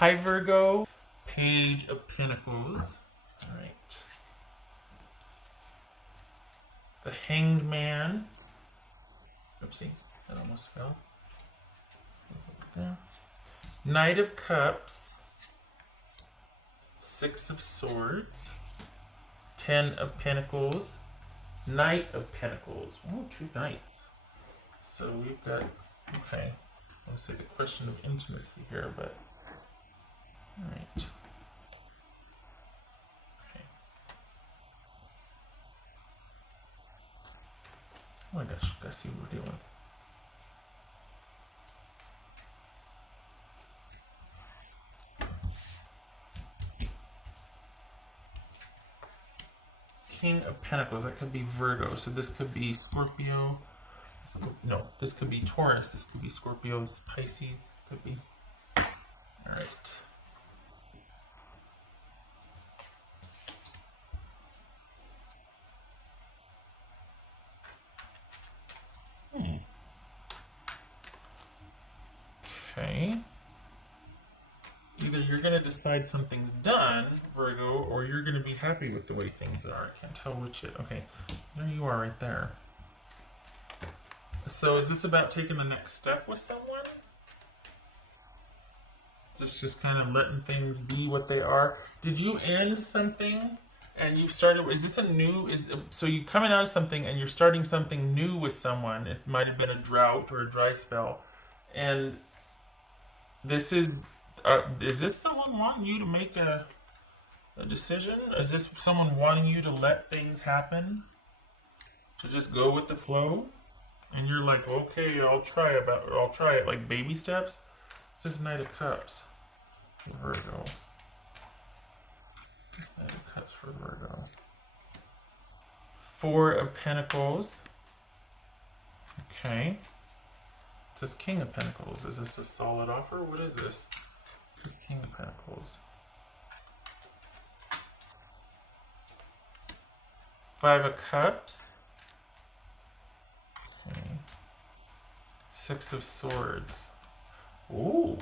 Hi Virgo, Page of Pentacles. All right. The Hanged Man. Oopsie, that almost fell. There. Knight of Cups. Six of Swords. 10 of Pentacles. Knight of Pentacles. Oh, two knights. So we've got, okay, I want to say the question of intimacy here, but, all right. Okay. Oh my gosh, gotta see what we're dealing with. King of Pentacles, that could be Virgo. So this could be Scorpio. No, this could be Taurus. This could be Scorpio, Pisces. Could be. All right. Okay. Either you're going to decide something's done, Virgo, or you're going to be happy with the way things are. I can't tell which it. Okay, there you are right there. So is this about taking the next step with someone? Just kind of letting things be what they are? Did you end something and you started, is this a new, so you coming out of something and you're starting something new with someone? It might have been a drought or a dry spell. And this is this someone wanting you to make a decision? Is this someone wanting you to let things happen? To just go with the flow? And you're like, okay, I'll try it, like baby steps. It's this Knight of Cups for Virgo. Knight of Cups for Virgo. Four of Pentacles. Okay. It says King of Pentacles. Is this a solid offer? What is this? This is King of Pentacles. Five of Cups. Okay. Six of Swords. Ooh.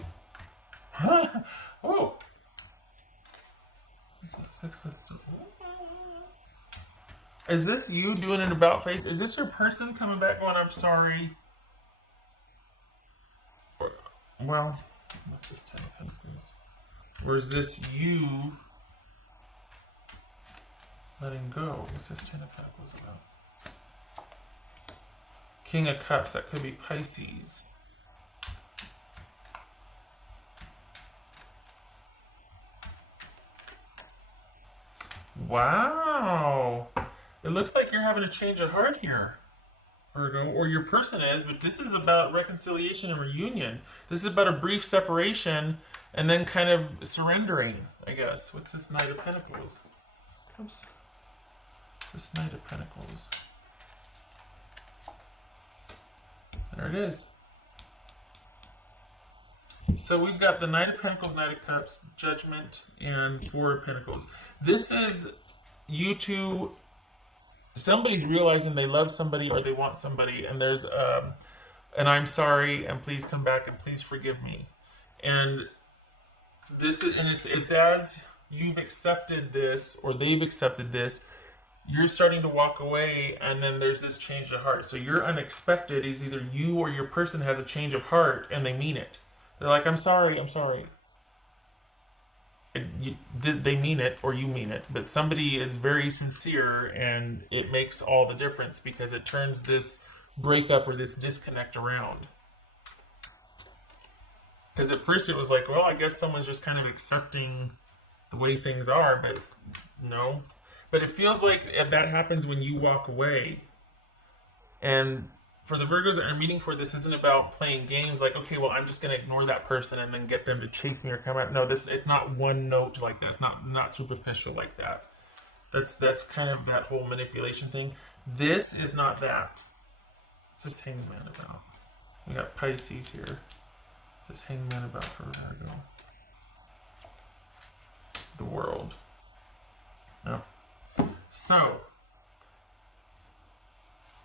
Oh. Six of Swords. Is this you doing an about face? Is this your person coming back going, I'm sorry? Or, well, what's this 10 of Pentacles? Or is this you letting go? What's this 10 of Pentacles about? King of Cups, that could be Pisces. Wow. It looks like you're having a change of heart here, Virgo, or your person is, but this is about reconciliation and reunion. This is about a brief separation and then kind of surrendering, I guess. What's this Knight of Pentacles? Oops. This Knight of Pentacles. There it is. So we've got the Knight of Pentacles, Knight of Cups, Judgment, and Four of Pentacles. This is you two, somebody's realizing they love somebody or they want somebody, and there's and I'm sorry, and please come back, and please forgive me. And this is, and it's as you've accepted this, or they've accepted this, you're starting to walk away, and then there's this change of heart. So your unexpected is either you or your person has a change of heart, and they mean it. They're like, I'm sorry, I'm sorry. They mean it, or you mean it, but somebody is very sincere, and it makes all the difference because it turns this breakup or this disconnect around. Because at first it was like, well, I guess someone's just kind of accepting the way things are, but no. But it feels like that happens when you walk away. And for the Virgos that are meeting for this, isn't about playing games like, okay, well, I'm just going to ignore that person and then get them to chase me or come out. No, it's not one note like that. It's not superficial like that. That's kind of that whole manipulation thing. This is not that. What's this Hangman about? We got Pisces here. What's this Hangman about for Virgo? The World. No. So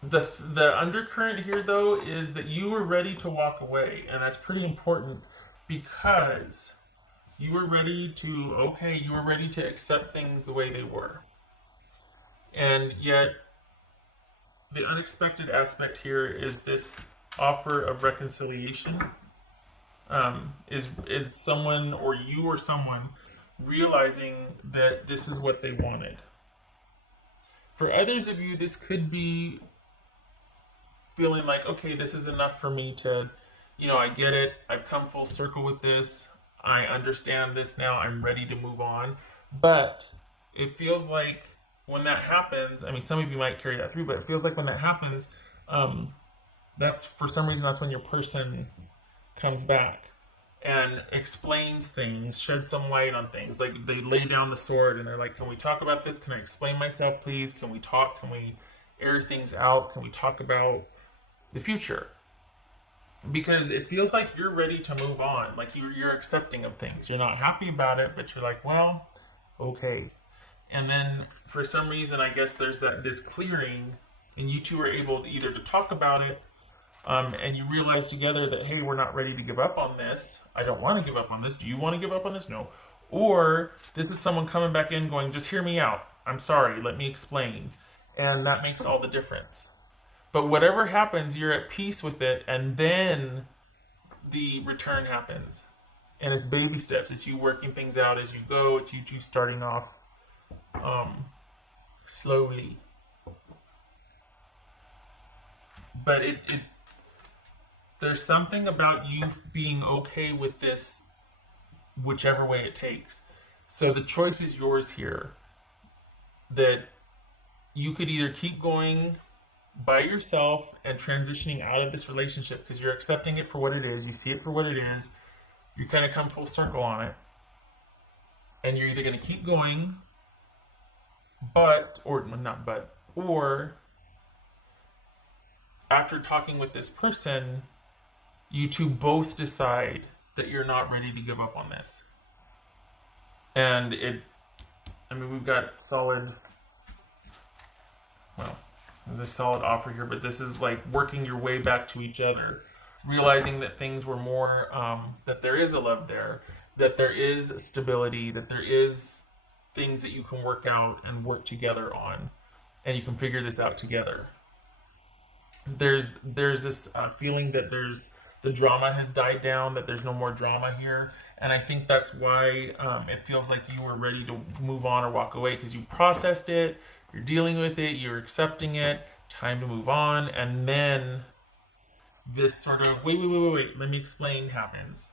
the undercurrent here, though, is that you were ready to walk away, and that's pretty important because You were ready to, okay, you were ready to accept things the way they were. And yet, the unexpected aspect here is this offer of reconciliation. Is someone or you or someone realizing that this is what they wanted? For others of you, this could be feeling like, okay, this is enough for me to, I get it. I've come full circle with this. I understand this now. I'm ready to move on. But it feels like when that happens, I mean, some of you might carry that through, but it feels like when that happens, that's for some reason, that's when your person comes back and explains things, sheds some light on things. Like they lay down the sword and they're like, can we talk about this? Can I explain myself, please? Can we talk? Can we air things out? Can we talk about the future? Because it feels like you're ready to move on. Like you're accepting of things. You're not happy about it, but you're like, well, okay. And then for some reason, I guess there's this clearing, and you two are able either to talk about it, and you realize together that, hey, we're not ready to give up on this. I don't want to give up on this. Do you want to give up on this? No. Or this is someone coming back in going, just hear me out. I'm sorry. Let me explain. And that makes all the difference. But whatever happens, you're at peace with it, and then the return happens. And it's baby steps. It's you working things out as you go. It's you two starting off slowly. But there's something about you being okay with this, whichever way it takes. So the choice is yours here. That you could either keep going by yourself and transitioning out of this relationship because you're accepting it for what it is. You see it for what it is. You kind of come full circle on it. And you're either going to keep going, or after talking with this person, you two both decide that you're not ready to give up on this. And we've got there's a solid offer here, but this is like working your way back to each other, realizing that things were more, that there is a love there, that there is stability, that there is things that you can work out and work together on, and you can figure this out together. There's this feeling that the drama has died down, that there's no more drama here, and I think that's why it feels like you were ready to move on or walk away because you processed it, you're dealing with it, you're accepting it, time to move on, and then this sort of wait, let me explain happens.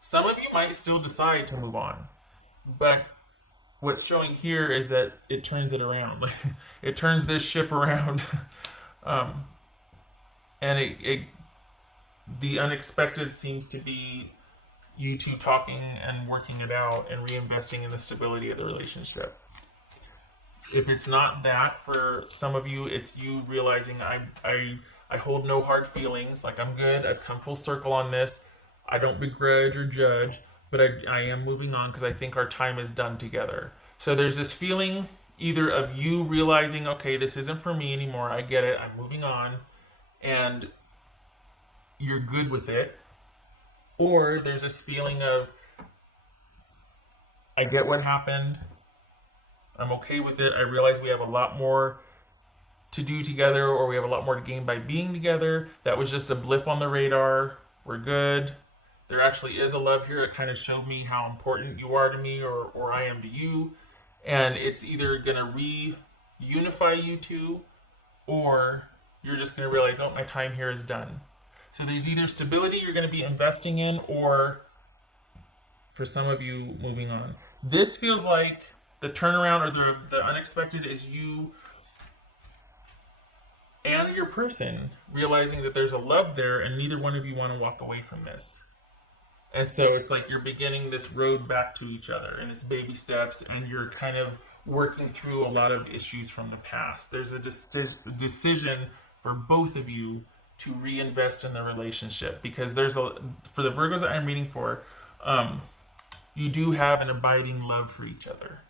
Some of you might still decide to move on, but what's showing here is that it turns it around. It turns this ship around. And the unexpected seems to be you two talking and working it out and reinvesting in the stability of the relationship. If it's not that, for some of you, it's you realizing I hold no hard feelings. Like, I'm good. I've come full circle on this. I don't begrudge or judge, but I am moving on because I think our time is done together. So there's this feeling either of you realizing, okay, this isn't for me anymore. I get it. I'm moving on. And you're good with it. Or there's this feeling of, I get what happened. I'm okay with it. I realize we have a lot more to do together, or we have a lot more to gain by being together. That was just a blip on the radar. We're good. There actually is a love here. It kind of showed me how important you are to me, or I am to you. And it's either going to reunify you two, or you're just going to realize, oh, my time here is done. So there's either stability you're going to be investing in, or for some of you, moving on. This feels like the turnaround or the unexpected is you and your person realizing that there's a love there and neither one of you want to walk away from this. And so it's like you're beginning this road back to each other, and it's baby steps, and you're kind of working through a lot of issues from the past. There's a decision for both of you to reinvest in the relationship, because for the Virgos that I'm reading for, you do have an abiding love for each other.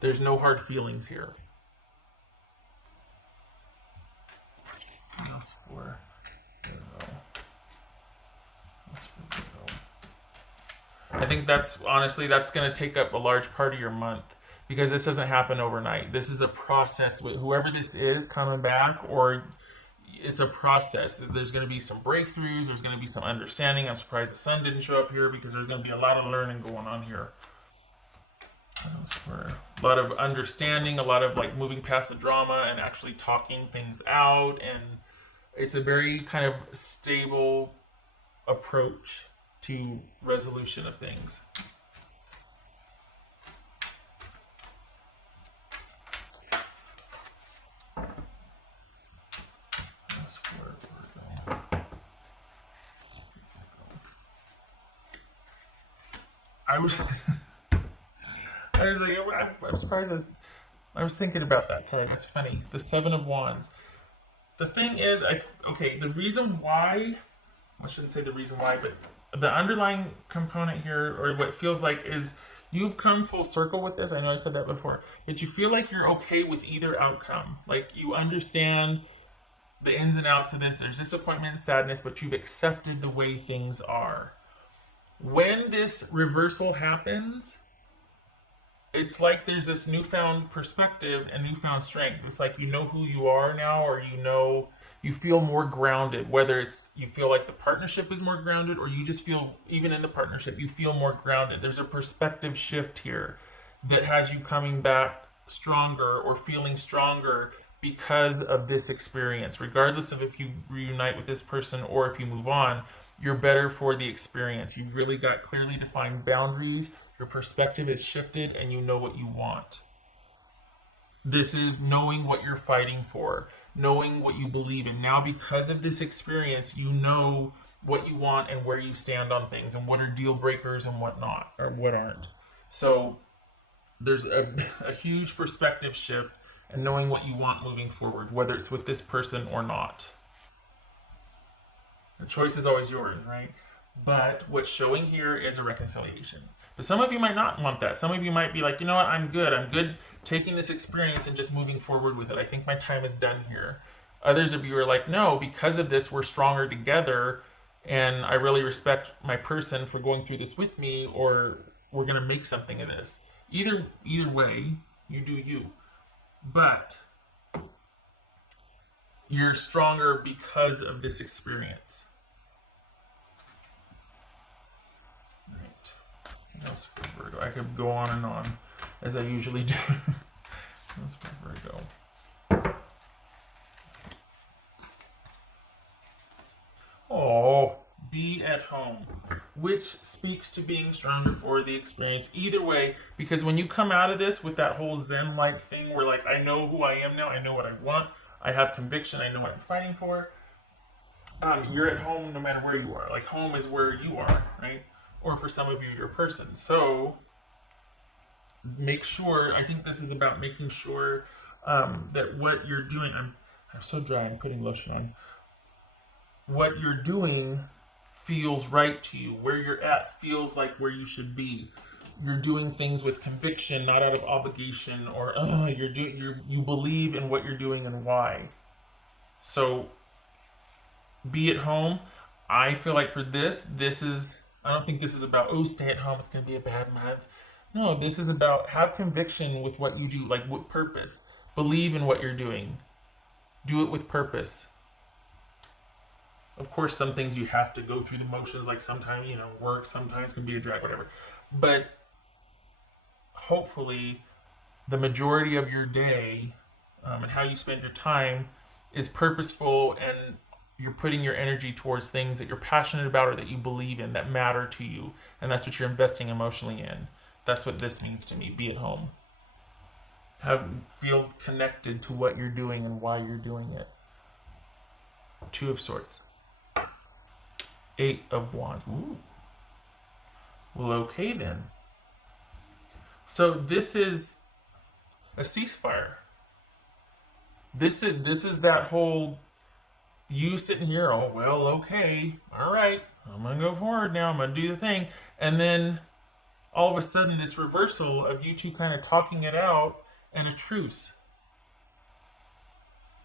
There's no hard feelings here. What else for Virgo? I think that's honestly that's going to take up a large part of your month because this doesn't happen overnight. This is a process with whoever this is coming back, or it's a process. There's going to be some breakthroughs. There's going to be some understanding. I'm surprised the sun didn't show up here because there's going to be a lot of learning going on here. A lot of understanding, a lot of like moving past the drama and actually talking things out. And it's a very kind of stable approach to resolution of things. I was like, I'm surprised. I was thinking about that card. That's funny. The Seven of Wands. The thing is, the reason why, I shouldn't say the reason why, but the underlying component here, or what feels like, is you've come full circle with this. I know I said that before, but you feel like you're okay with either outcome. Like you understand the ins and outs of this. There's disappointment and sadness, but you've accepted the way things are. When this reversal happens, it's like there's this newfound perspective and newfound strength. It's like you know who you are now, or you feel more grounded. Whether it's you feel like the partnership is more grounded, or you just feel, even in the partnership, you feel more grounded. There's a perspective shift here that has you coming back stronger or feeling stronger because of this experience. Regardless of if you reunite with this person or if you move on, you're better for the experience. You've really got clearly defined boundaries. Your perspective is shifted and you know what you want. This is knowing what you're fighting for, knowing what you believe in. Now, because of this experience, you know what you want and where you stand on things and what are deal breakers and what not, or what aren't. So there's a huge perspective shift and knowing what you want moving forward, whether it's with this person or not. The choice is always yours, right? But what's showing here is a reconciliation. But some of you might not want that. Some of you might be like, you know what, I'm good. I'm good taking this experience and just moving forward with it. I think my time is done here. Others of you are like, no, because of this, we're stronger together. And I really respect my person for going through this with me, or we're going to make something of this. Either way, you do you. But you're stronger because of this experience. That's for Virgo. I could go on and on, as I usually do. That's for Virgo. Oh, be at home, which speaks to being stronger for the experience. Either way, because when you come out of this with that whole Zen-like thing, where like, I know who I am now, I know what I want, I have conviction, I know what I'm fighting for. You're at home no matter where you are. Like, home is where you are, right? Or for some of you, your person. So make sure, I think this is about making sure that what you're doing, I'm so dry, I'm putting lotion on. What you're doing feels right to you. Where you're at feels like where you should be. You're doing things with conviction, not out of obligation, or you believe in what you're doing and why. So be at home. I feel like for this is, I don't think this is about, oh, stay at home, it's going to be a bad month. No, this is about have conviction with what you do, like with purpose. Believe in what you're doing. Do it with purpose. Of course, some things you have to go through the motions, like sometimes, work sometimes can be a drag, whatever. But hopefully, the majority of your day and how you spend your time is purposeful, and you're putting your energy towards things that you're passionate about or that you believe in, that matter to you. And that's what you're investing emotionally in. That's what this means to me. Be at home. Feel connected to what you're doing and why you're doing it. Two of Swords. Eight of Wands. Ooh. Well, okay then. So this is a ceasefire. This is that whole, you sitting here, oh, well, okay, all right, I'm going to go forward now, I'm going to do the thing. And then all of a sudden, this reversal of you two kind of talking it out and a truce.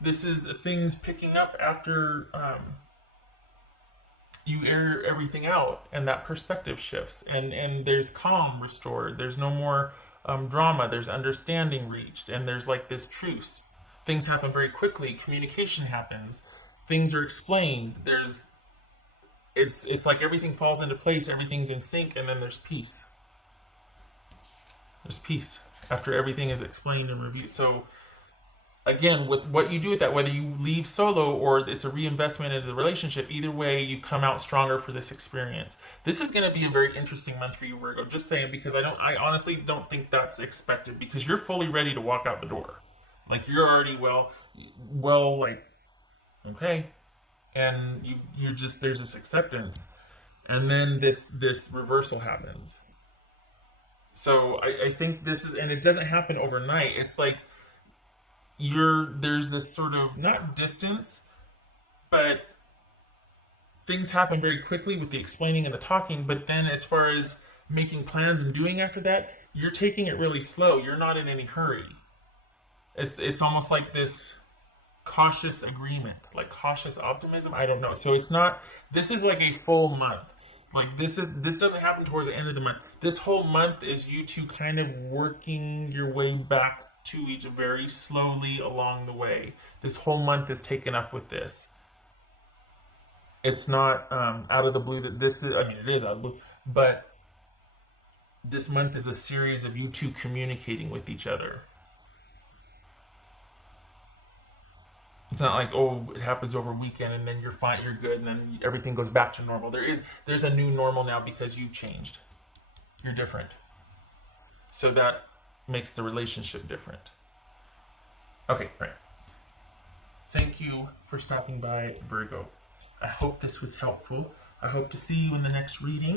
This is things picking up after you air everything out, and that perspective shifts, and there's calm restored. There's no more drama. There's understanding reached, and there's like this truce. Things happen very quickly. Communication happens. Things are explained. It's like everything falls into place. Everything's in sync, and then there's peace. There's peace after everything is explained and reviewed. So again, with what you do with that, whether you leave solo or it's a reinvestment into the relationship, either way, you come out stronger for this experience. This is going to be a very interesting month for you, Virgo. Just saying, because I honestly don't think that's expected, because you're fully ready to walk out the door. Like you're already like okay, and you're just there's this acceptance, and then this reversal happens. So I think this is, and it doesn't happen overnight. It's like there's this sort of not distance, but things happen very quickly with the explaining and the talking. But then as far as making plans and doing after that, you're taking it really slow. You're not in any hurry. It's almost like this cautious agreement, like cautious optimism. I don't know. So it's not. This is like a full month. Like this doesn't happen towards the end of the month. This whole month is you two kind of working your way back to each very slowly along the way. This whole month is taken up with this. It's not out of the blue that this is. I mean, it is out of the blue, but this month is a series of you two communicating with each other. It's not like, oh, it happens over a weekend and then you're fine, you're good, and then everything goes back to normal. There's a new normal now because you've changed. You're different. So that makes the relationship different. Okay, right. Thank you for stopping by, Virgo. I hope this was helpful. I hope to see you in the next reading.